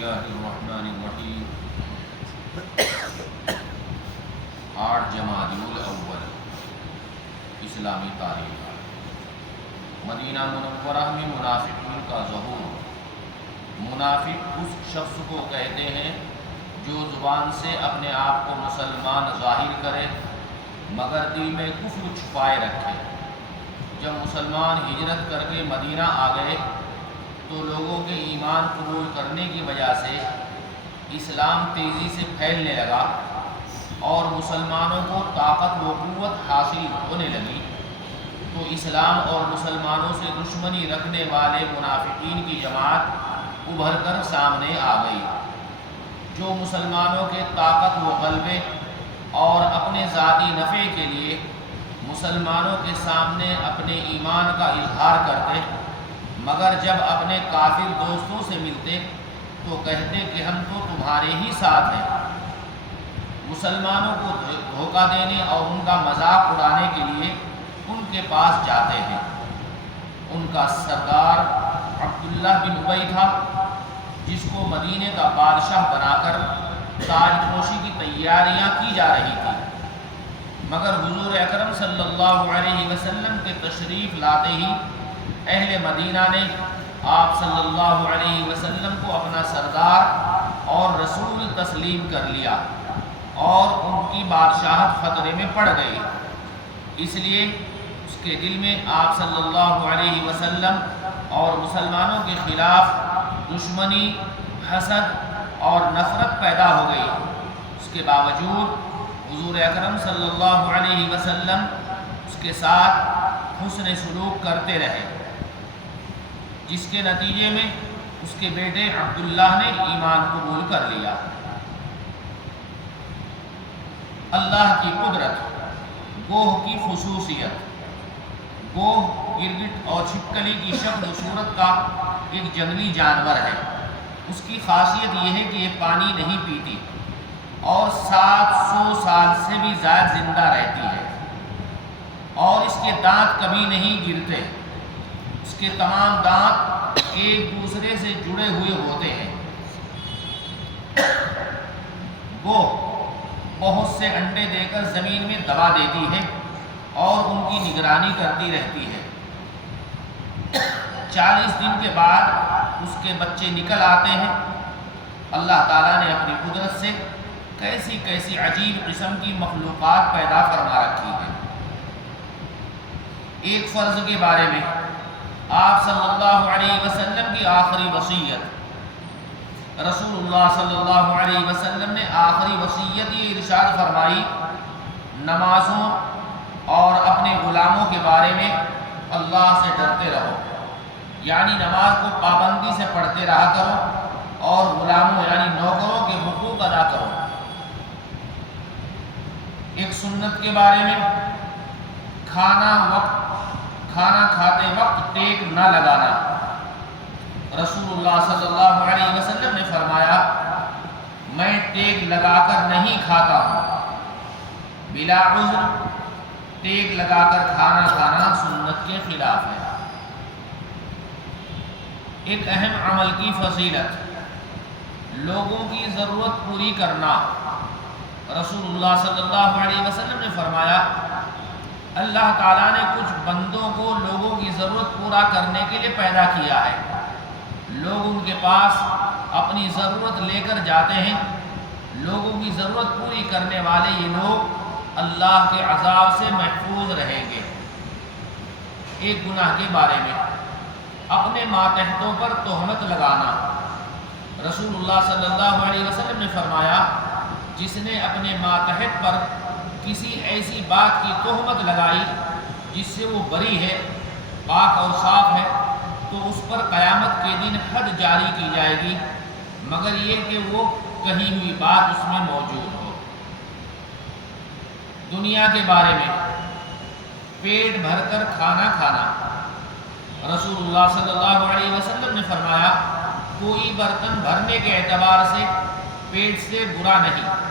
اللہ الرحمن الرحیم 8 جمادی الاول اسلامی تاریخ۔ مدینہ منورہ میں منافقین کا ظہور۔ منافق اس شخص کو کہتے ہیں جو زبان سے اپنے آپ کو مسلمان ظاہر کرے مگر دل میں کفر چھپائے رکھے۔ جب مسلمان ہجرت کر کے مدینہ آ گئے تو لوگوں کے ایمان قبول کرنے کی وجہ سے اسلام تیزی سے پھیلنے لگا اور مسلمانوں کو طاقت و قوت حاصل ہونے لگی، تو اسلام اور مسلمانوں سے دشمنی رکھنے والے منافقین کی جماعت ابھر کر سامنے آ گئی، جو مسلمانوں کے طاقت و غلبے اور اپنے ذاتی نفع کے لیے مسلمانوں کے سامنے اپنے ایمان کا اظہار کرتے مگر جب اپنے کافر دوستوں سے ملتے تو کہتے کہ ہم تو تمہارے ہی ساتھ ہیں۔ مسلمانوں کو دھوکہ دینے اور ان کا مذاق اڑانے کے لیے ان کے پاس جاتے ہیں۔ ان کا سردار عبداللہ بن ابی تھا، جس کو مدینے کا بادشاہ بنا کر تاج پوشی کی تیاریاں کی جا رہی تھی، مگر حضور اکرم صلی اللہ علیہ وسلم کے تشریف لاتے ہی اہل مدینہ نے آپ صلی اللہ علیہ وسلم کو اپنا سردار اور رسول تسلیم کر لیا اور ان کی بادشاہت خطرے میں پڑ گئی۔ اس لیے اس کے دل میں آپ صلی اللہ علیہ وسلم اور مسلمانوں کے خلاف دشمنی، حسد اور نفرت پیدا ہو گئی۔ اس کے باوجود حضور اکرم صلی اللہ علیہ وسلم اس کے ساتھ حسن سلوک کرتے رہے، جس کے نتیجے میں اس کے بیٹے عبداللہ نے ایمان قبول کر لیا۔ اللہ کی قدرت، گوہ کی خصوصیت۔ گوہ گرگٹ اور چھپکلی کی شکل و صورت کا ایک جنگلی جانور ہے۔ اس کی خاصیت یہ ہے کہ یہ پانی نہیں پیتی اور 700 سال سے بھی زائد زندہ رہتی ہے، اور اس کے دانت کبھی نہیں گرتے۔ اس کے تمام دانت ایک دوسرے سے جڑے ہوئے ہوتے ہیں۔ وہ بہت سے انڈے دے کر زمین میں دبا دیتی ہے اور ان کی نگرانی کرتی رہتی ہے۔ 40 دن کے بعد اس کے بچے نکل آتے ہیں۔ اللہ تعالیٰ نے اپنی قدرت سے کیسی کیسی عجیب قسم کی مخلوقات پیدا فرما رکھی ہے۔ ایک فرض کے بارے میں آپ صلی اللہ علیہ وسلم کی آخری وصیت، رسول اللہ صلی اللہ علیہ وسلم نے آخری وصیت یہ ارشاد فرمائی: نمازوں اور اپنے غلاموں کے بارے میں اللہ سے ڈرتے رہو، یعنی نماز کو پابندی سے پڑھتے رہا کرو اور غلاموں یعنی نوکروں کے حقوق ادا کرو۔ ایک سنت کے بارے میں کھانا کھاتے وقت ٹیک نہ لگانا۔ رسول اللہ صلی اللہ علیہ وسلم نے فرمایا: میں ٹیک لگا کر نہیں کھاتا ہوں۔ بلا عذر ٹیک لگا کر کھانا کھانا سنت کے خلاف ہے۔ ایک اہم عمل کی فضیلت، لوگوں کی ضرورت پوری کرنا۔ رسول اللہ صلی اللہ علیہ وسلم نے فرمایا: اللہ تعالیٰ نے کچھ بندوں کو لوگوں کی ضرورت پورا کرنے کے لیے پیدا کیا ہے۔ لوگ ان کے پاس اپنی ضرورت لے کر جاتے ہیں۔ لوگوں کی ضرورت پوری کرنے والے یہ لوگ اللہ کے عذاب سے محفوظ رہیں گے۔ ایک گناہ کے بارے میں، اپنے ماتحتوں پر تہمت لگانا۔ رسول اللہ صلی اللہ علیہ وسلم نے فرمایا: جس نے اپنے ماتحت پر کسی ایسی بات کی تہمت لگائی جس سے وہ بری ہے، پاک اور صاف ہے، تو اس پر قیامت کے دن حد جاری کی جائے گی، مگر یہ کہ وہ کہی ہوئی بات اس میں موجود ہو۔ دنیا کے بارے میں، پیٹ بھر کر کھانا کھانا۔ رسول اللہ صلی اللہ علیہ وسلم نے فرمایا: کوئی برتن بھرنے کے اعتبار سے پیٹ سے برا نہیں،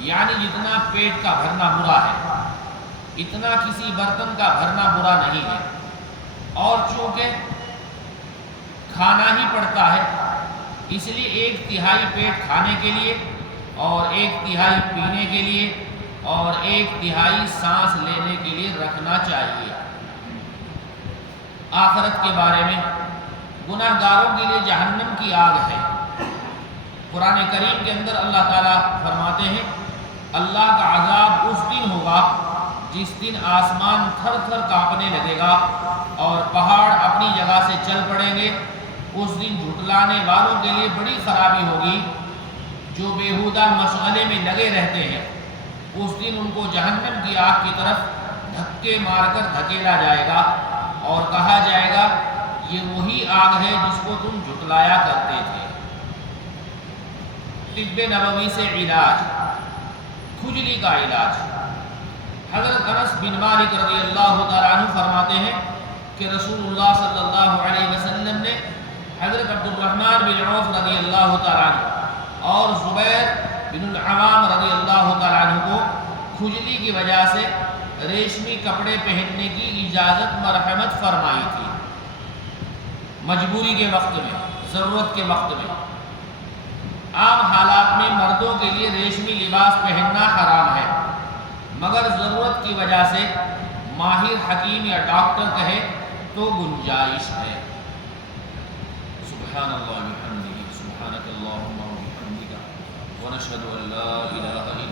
یعنی جتنا پیٹ کا بھرنا برا ہے اتنا کسی برتن کا بھرنا برا نہیں ہے، اور چونکہ کھانا ہی پڑتا ہے اس لیے 1/3 پیٹ کھانے کے لیے اور 1/3 پینے کے لیے اور 1/3 سانس لینے کے لیے رکھنا چاہیے۔ آخرت کے بارے میں گناہ گاروں کے لیے جہنم کی آگ ہے۔ قرآن کریم کے اندر اللہ تعالیٰ فرماتے ہیں اللہ کا عذاب اس دن ہوگا جس دن آسمان تھر تھر کانپنے لگے گا اور پہاڑ اپنی جگہ سے چل پڑیں گے۔ اس دن جھٹلانے والوں کے لیے بڑی خرابی ہوگی، جو بیہودہ مشغلے میں لگے رہتے ہیں۔ اس دن ان کو جہنم کی آگ کی طرف دھکے مار کر دھکیلا جائے گا اور کہا جائے گا یہ وہی آگ ہے جس کو تم جھٹلایا کرتے تھے۔ طب نبوی سے علاج، کھجلی کا علاج۔ حضرت انس بن مالک رضی اللہ تعالیٰ عنہ فرماتے ہیں کہ رسول اللہ صلی اللہ علیہ وسلم نے حضرت عبد الرحمن بن عوف رضی اللہ تعالیٰ عنہ اور زبیر بن العوام رضی اللہ تعالیٰ عنہ کو کھجلی کی وجہ سے ریشمی کپڑے پہننے کی اجازت مرحمت فرمائی تھی۔ مجبوری کے وقت میں، ضرورت کے وقت میں۔ عام حالات میں مردوں کے لیے ریشمی لباس پہننا حرام ہے، مگر ضرورت کی وجہ سے ماہر حکیم یا ڈاکٹر کہے تو گنجائش ہے۔ سبحان اللہ وبحمدہ، سبحانک اللہم وبحمدک، ونشہد ان لا الہ الا